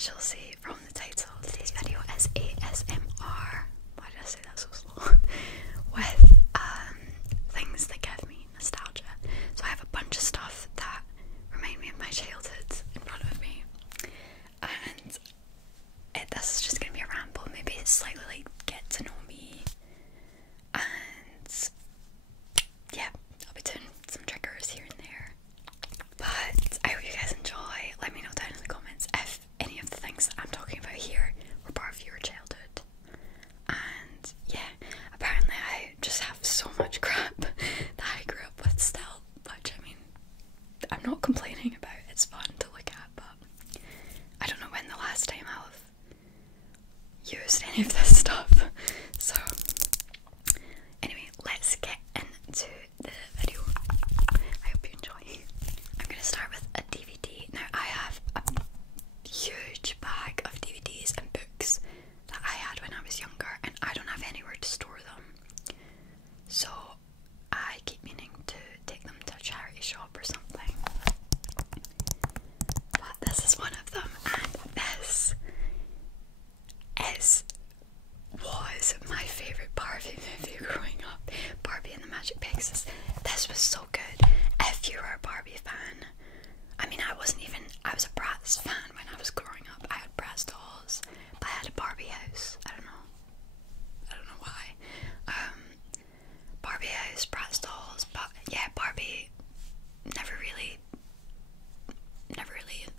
as you'll see from the title, today's video is ASMR. Why did I say that so slow? With things that give me nostalgia. So I have a bunch of stuff that remind me of my childhood in front of me, and this is just gonna be a ramble. Maybe it's slightly like get to know me, and yeah, I'll be doing some triggers here and there. But I hope you guys enjoy. Let me know down in the comments if any of the things that I'm talking about here were part of your childhood. And yeah, apparently I just have so much crap that I grew up with still, which I mean, I'm not complaining about. It's fun to look at, but I don't know when the last time I'll have used any of this stuff. So anyway, let's get into the video. I hope you enjoy. I'm going to start with a DVD. Now I have a huge bag of DVDs and books that I had when I was younger, and I don't have anywhere to store them. So I keep meaning to take them to a charity shop or something. But this is one of them, and this was my favourite Barbie movie growing up. Barbie and the Magic Pegasus. This was so good. If you were a Barbie fan, I mean, I was a Bratz fan when I was growing up. I had Bratz dolls, but I had a Barbie house. I don't know why. Barbie house, Bratz dolls, but yeah, Barbie never really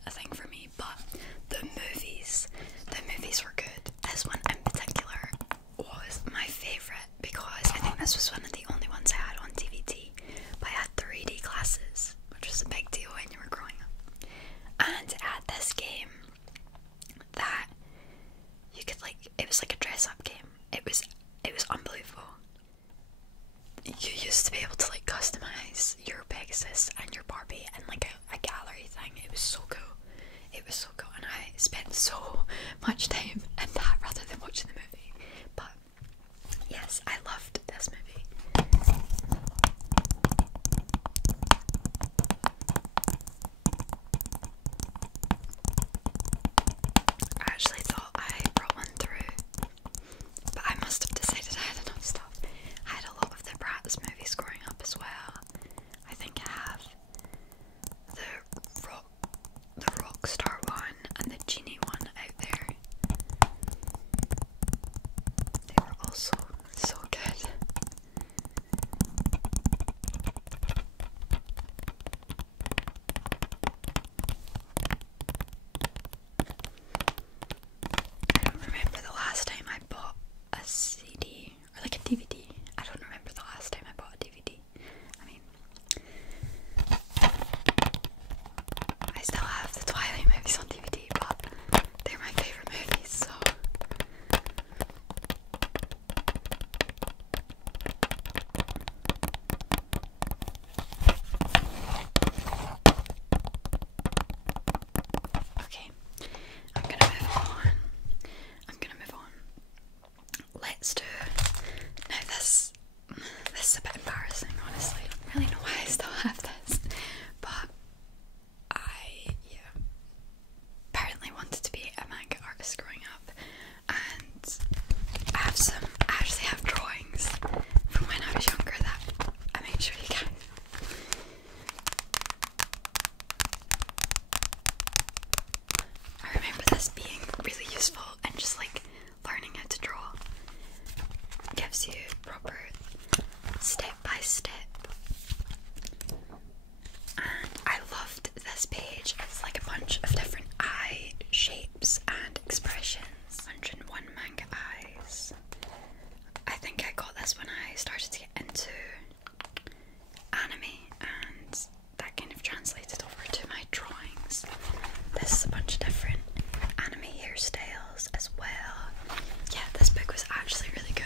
a thing for me. But the movies were good. This one in particular was my favourite because I think this was one of the only ones I had on DVD. But I had 3D glasses, which was a big deal when you were growing up. And it had this game that you could it was like a dress up game. It was unbelievable. You used to be able to customise your Pegasus and your Barbie in a gallery thing. It was so cool. It was so cool, and I spent so much time in that rather than watching the movie. But yes, I loved this movie. I actually thought I brought one through, but I must have decided I had enough stuff. I had a lot of the Bratz movies growing up as well. I think I have the Rockstar one and the Genie one out there. They were also so good. I don't remember the last time I bought a CD or a DVD. I don't remember the last time I bought a DVD. I mean, I still have the Twilight movies on DVD, but they're my favourite movies, so. Okay, I'm gonna move on. Let's do, now this is a bit embarrassing, honestly. I don't really know why I still have this, but I apparently wanted to be a manga artist growing up, and I actually have drawings from when I was younger that I made sure you guys. I remember this being really useful and just learning how to draw. It gives you proper step by step. And I loved this page. It's a bunch of different eye shapes and expressions. 101 manga eyes. I think I got this when I started to get into anime, and that kind of translated over to my drawings. This is a bunch of different anime hairstyles as well. Yeah, this book was actually really good.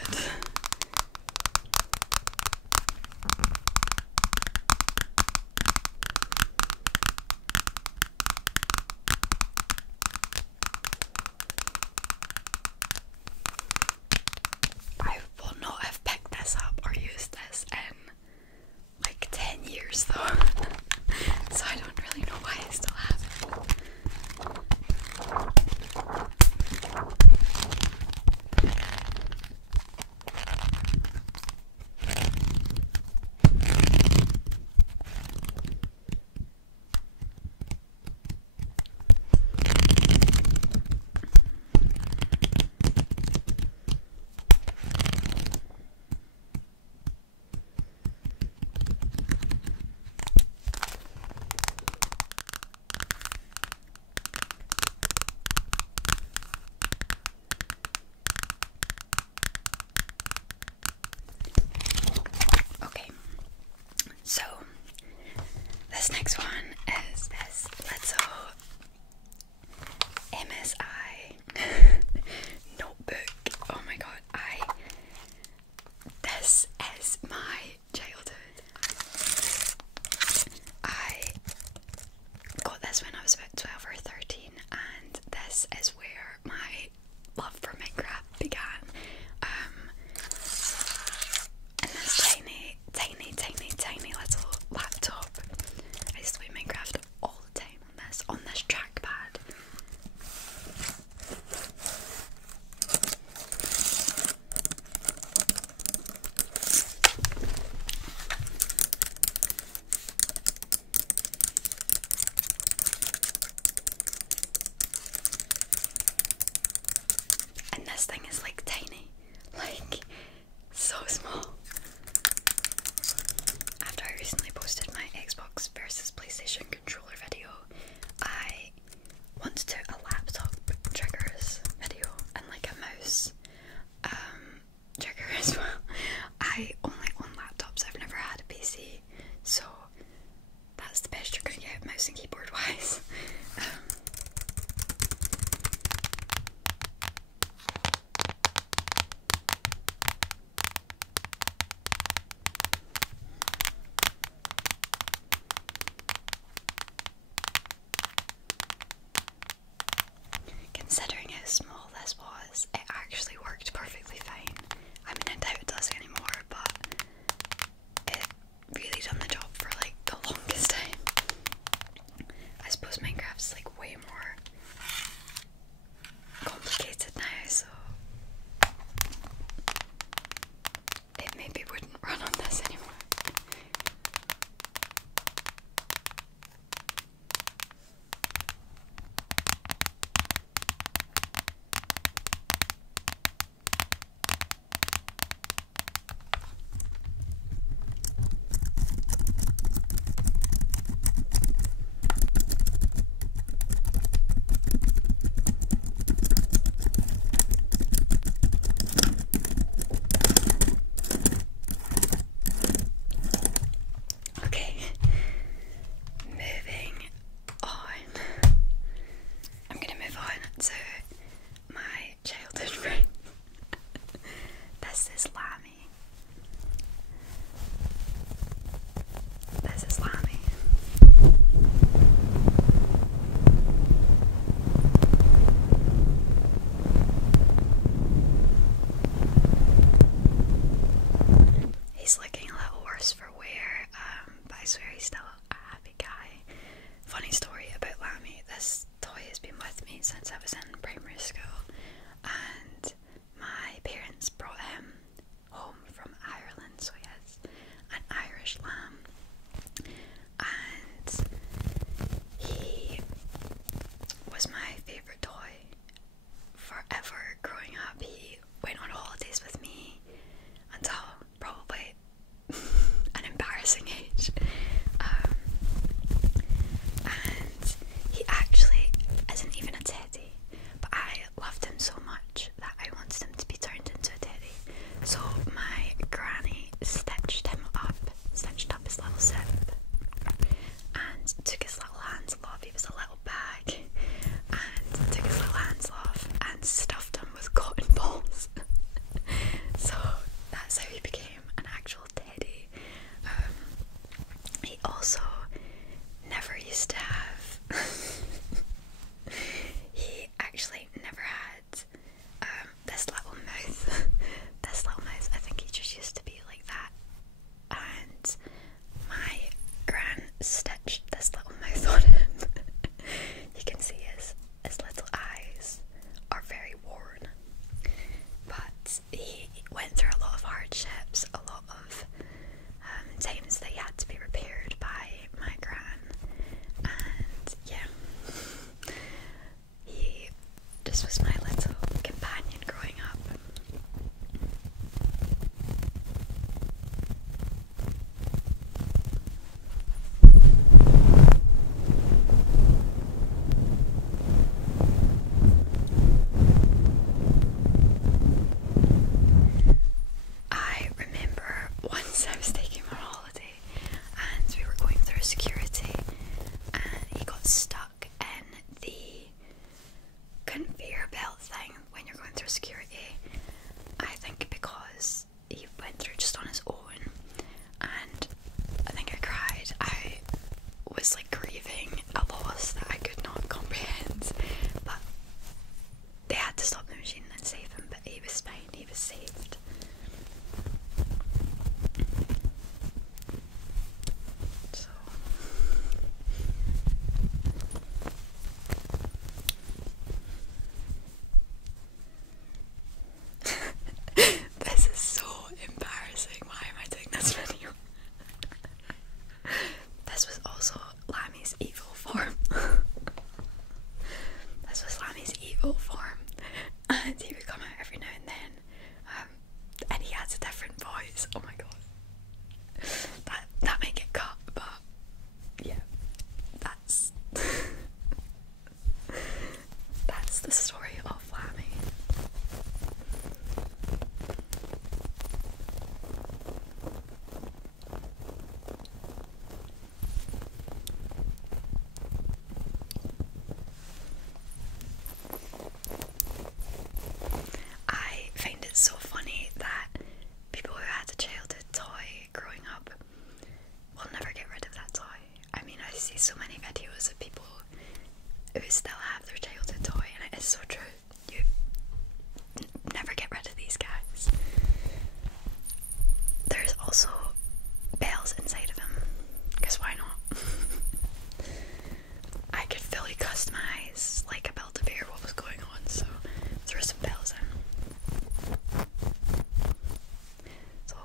I will not have picked this up or used this in 10 years though, so I don't really know why I still have it. MSI notebook. Oh my god, this is my childhood. I got this when I was about 12 or 13, and this is where my love for Minecraft began. And this tiny little laptop. I used to play Minecraft all the time on this trackpad. And this thing is like tiny, like so small. After I recently posted my Xbox versus PlayStation controller video, I want to do a laptop triggers video and like a mouse trigger as well. I only own laptops, I've never had a PC, so that's the best you're gonna get mouse and keyboard wise. Considering how small this was, it actually worked perfectly fine. I mean, I doubt it does anymore, but it really done the job for like the longest time. I suppose Minecraft's like way more complicated now, so it maybe wouldn't run on this anymore. To my childhood friend. This is Lamy. This is Lamy. He's looking a little worse for wear, but I swear he's still a happy guy. Funny story about Lamy, this toy has been with me since I was in primary school, and my parents brought him home from Ireland, so he has an Irish lamb, and he was my favourite toy forever growing up. He went on holidays with me until probably an embarrassing age. And he actually isn't even a teddy, but I loved him so much that I wanted him to be turned into a teddy. So my granny stitched up his little zip and took his little hands off. He was a little bag, and took his little hands off and stuffed him with cotton balls. So that's how he became an actual teddy. He also never used to have he actually never had this little mouth. I think he just used to be like that, and my gran stitched this little mouth on him. You can see his little eyes are very worn, but he went through a lot of hardships, a lot of times that he had to be repaired by my gran, and yeah, he just was my little companion growing up. I remember once I was taking him on holiday and we were going through security, and he got stuck in the through security. I think because he went through just on his own, and I think I cried. I was like grieving a loss that I could not comprehend, but they had to stop the machine and save him, but he was fine, he was saved. So this is so embarrassing. Why am I doing this video? This was also Lamy's evil form. This was Lamy's evil form, and he would come out every now and then, and he has a different voice. Oh my god, that might get cut, but yeah, that's that's the story of Lamy. I find it so funny that people who had a childhood toy growing up will never get rid of that toy. I mean, I see so many videos of people who still have their childhood toy, and it is so true. You never get rid of these guys. There's also bells inside of him, because why not? I could fully customize, like a Build-A-Bear, what was going on, so there are some bells in. So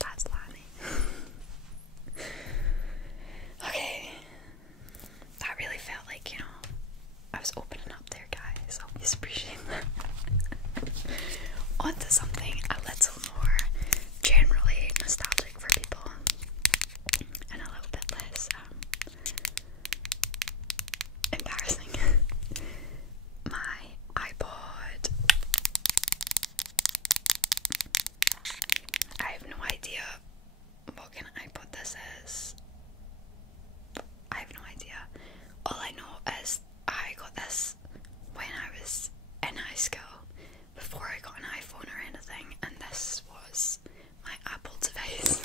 that's Lamy. Okay, that really felt like, you know, I was opening up there, guys. I hope you appreciate that. On to something a little more generally nostalgic for people, and a little bit less embarrassing. My iPod. I have no idea what kind of iPod this is. I have no idea. All I know is I got this when I was in high school, before I got an iPhone or anything, and this was my Apple device.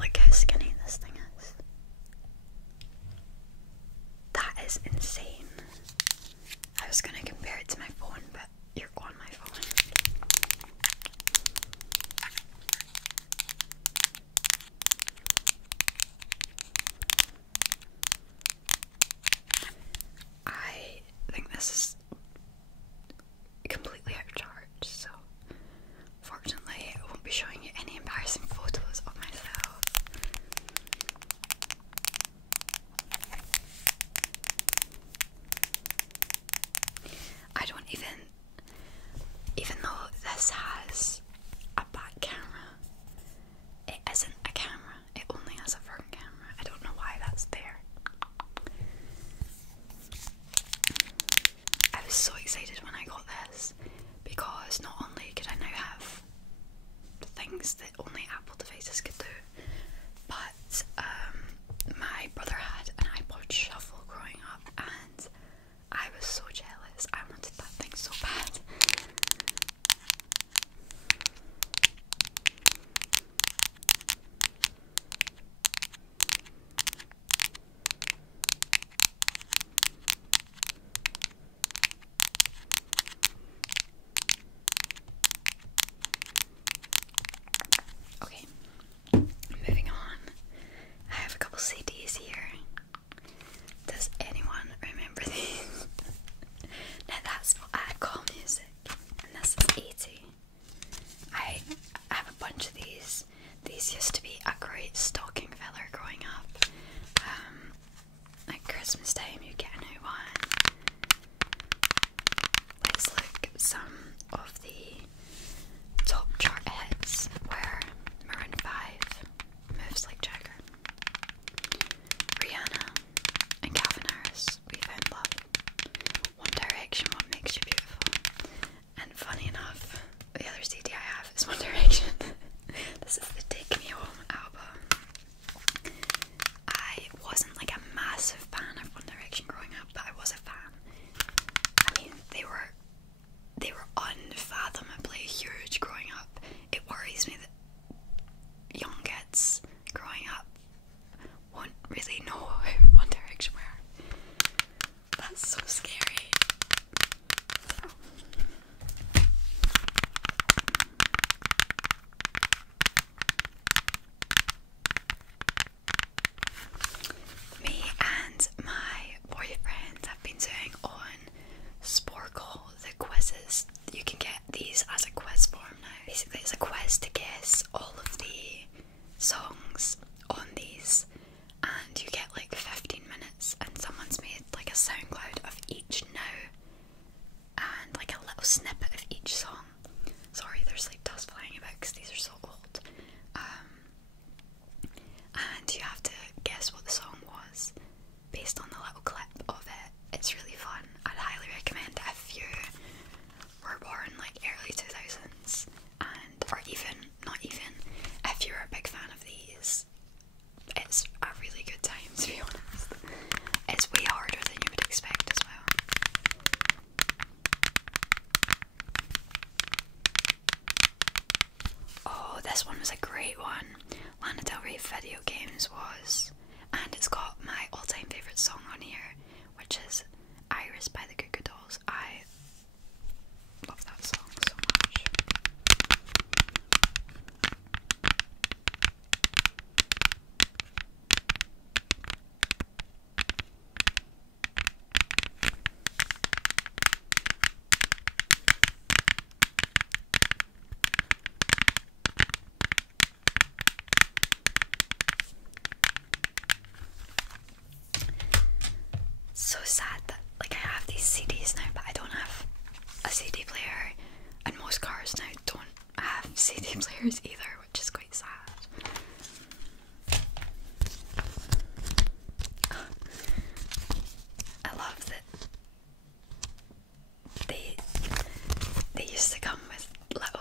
Look how skinny this thing is. That is insane. I was gonna compare it to my phone, but you're on my phone. I think this is completely out of charge, so fortunately I won't be showing you any embarrassing photos of myself. I don't even though this has a back camera, it isn't a camera, it only has a front camera. I don't know why that's there. I was so excited when I got this, because not only could I now have things that only Apple devices could do, but my brother had an iPod Shuffle growing up, and I was so jealous. I wanted that thing so bad. Okay, moving on. I have a couple CDs here. Does anyone remember these? Now that's what I call music, and this is 80. I have a bunch of these. These used to be a great stocking filler growing up. At Christmas time you get a new one. Let's look at some of the top chart hits where Maroon 5, Moves Like Jagger, Rihanna and Calvin Harris, We this one was a great one. Lana Del Rey Video Games was, and it's got my all-time favourite song on here, which is Iris by the Goo Goo Dolls. I love that song so much. So sad that like I have these CDs now, but I don't have a CD player, and most cars now don't have CD players either, which is quite sad. I love that they used to come with little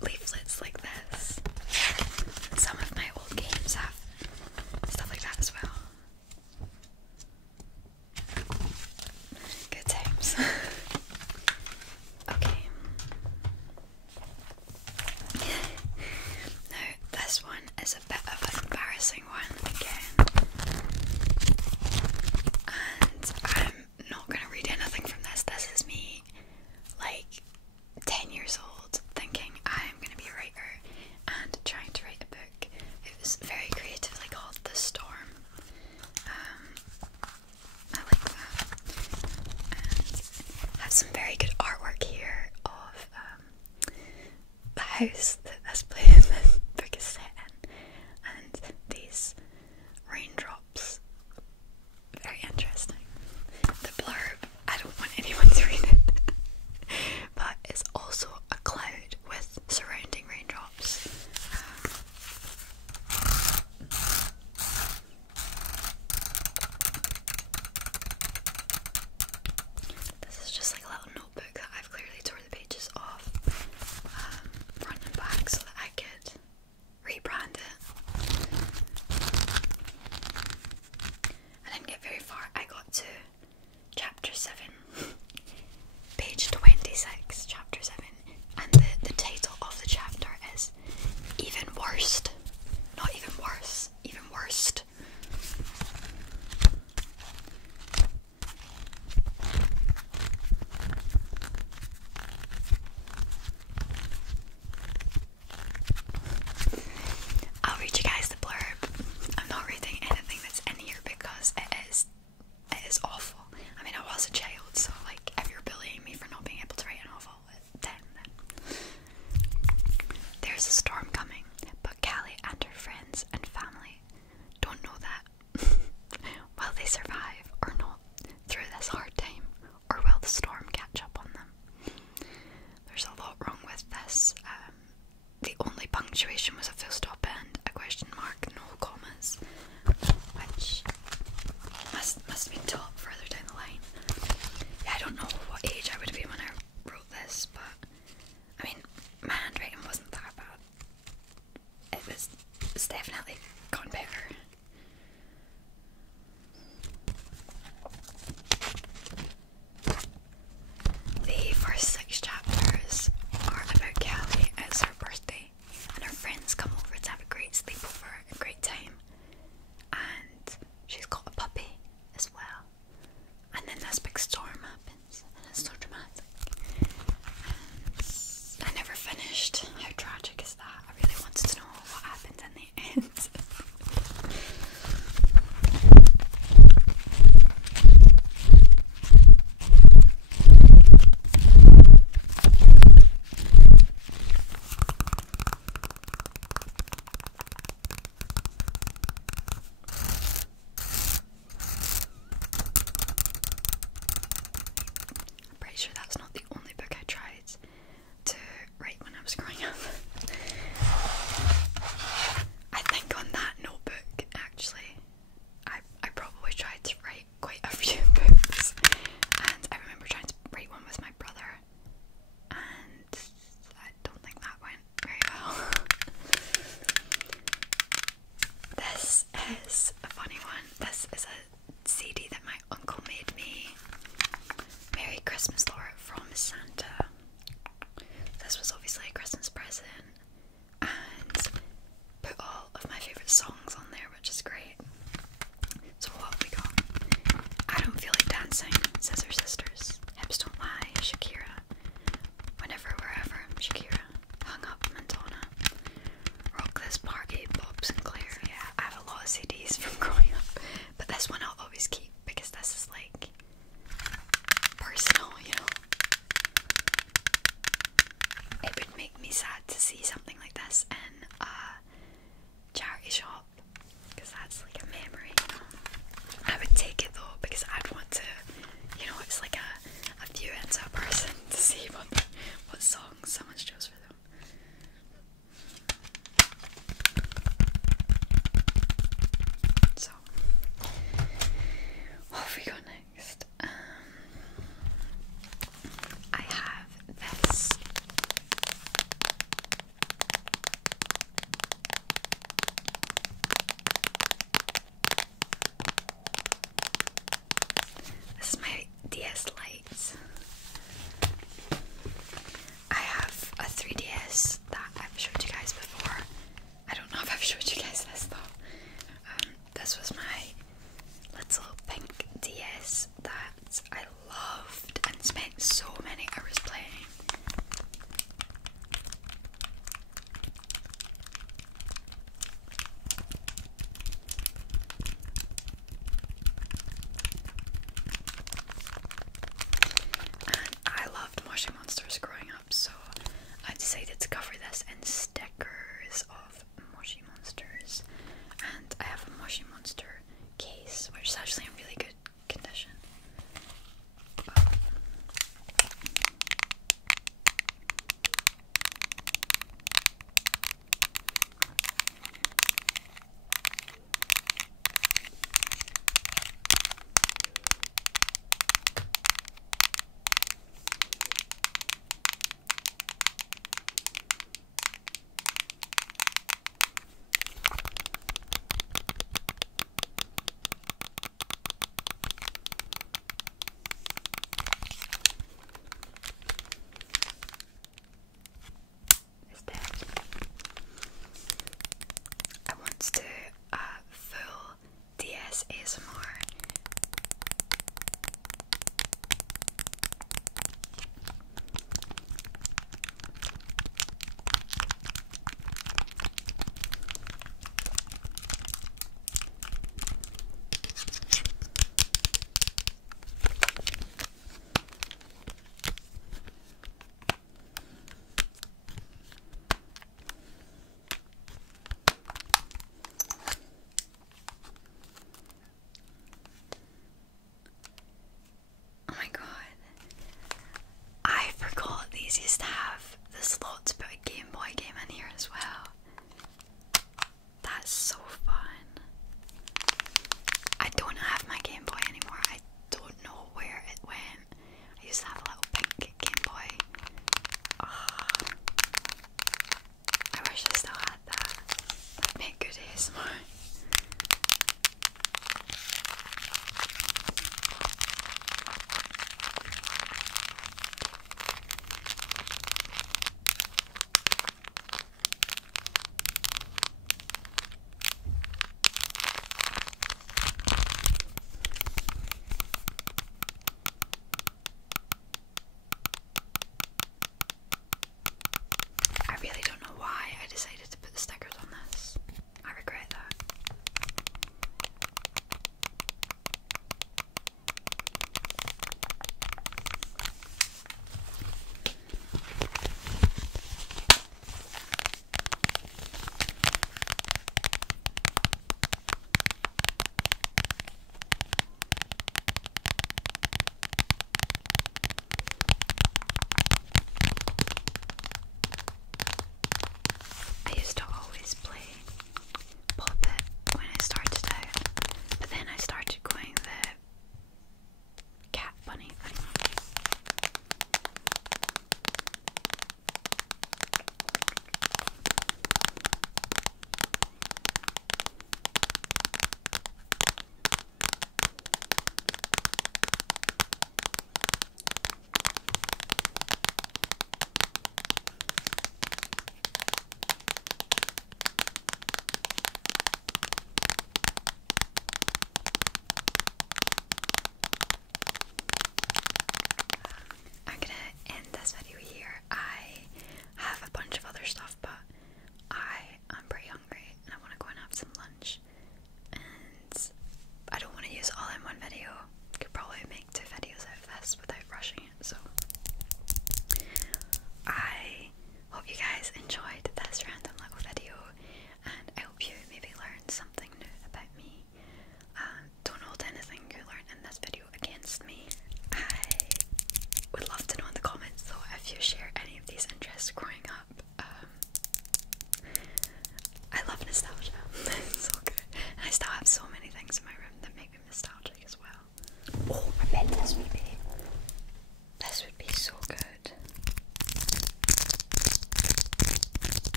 leaflets like this. Some of my old games have stuff like that as well. Good times. Okay. Now this one is a bit of an embarrassing one again. And I'm not gonna read anything from this. This is me like 10 years old thinking I'm gonna be a writer and trying to write a book. It was very creatively called The Storm. I like that. And have some very good artwork here of the house that this book is set in, and these raindrops. Very interesting. The blurb, I don't want anyone to read it, but it's also a cloud with surrounding raindrops. This is just like a little notebook that I've clearly tore the pages off, front and back, so that I could rebrand it. I didn't get very far. I got to chapter 7, page 26, chapter 7, and the title of the chapter is Even Worst. Not even worse, even worst. I'll read you guys the blurb. I'm not reading anything that's in here because it is awful. I mean, I was a child, so like if you're bullying me for not being able to write a novel at 10, then there's a storm coming, but Callie and her friends and family don't know that. Will they survive or not through this hard time, or will the storm catch up on them? There's a lot wrong with this. The only punctuation was a full stop and a question mark, no commas, which must have been taught further down the line. Dancing, Scissor Sisters, Hips Don't Lie, Shakira, Whenever, Wherever, Shakira, Hung Up, Madonna, Rock This Party, Bob Sinclair. So yeah, I have a lot of CDs from growing up, but this one I'll always keep because this is like personal, you know. It would make me sad to see something like this in a charity shop because that's like a memory, you know. I would take it though because I'd want to, you know, it's like a view into a person to see what songs someone's chose for them. So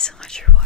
so much for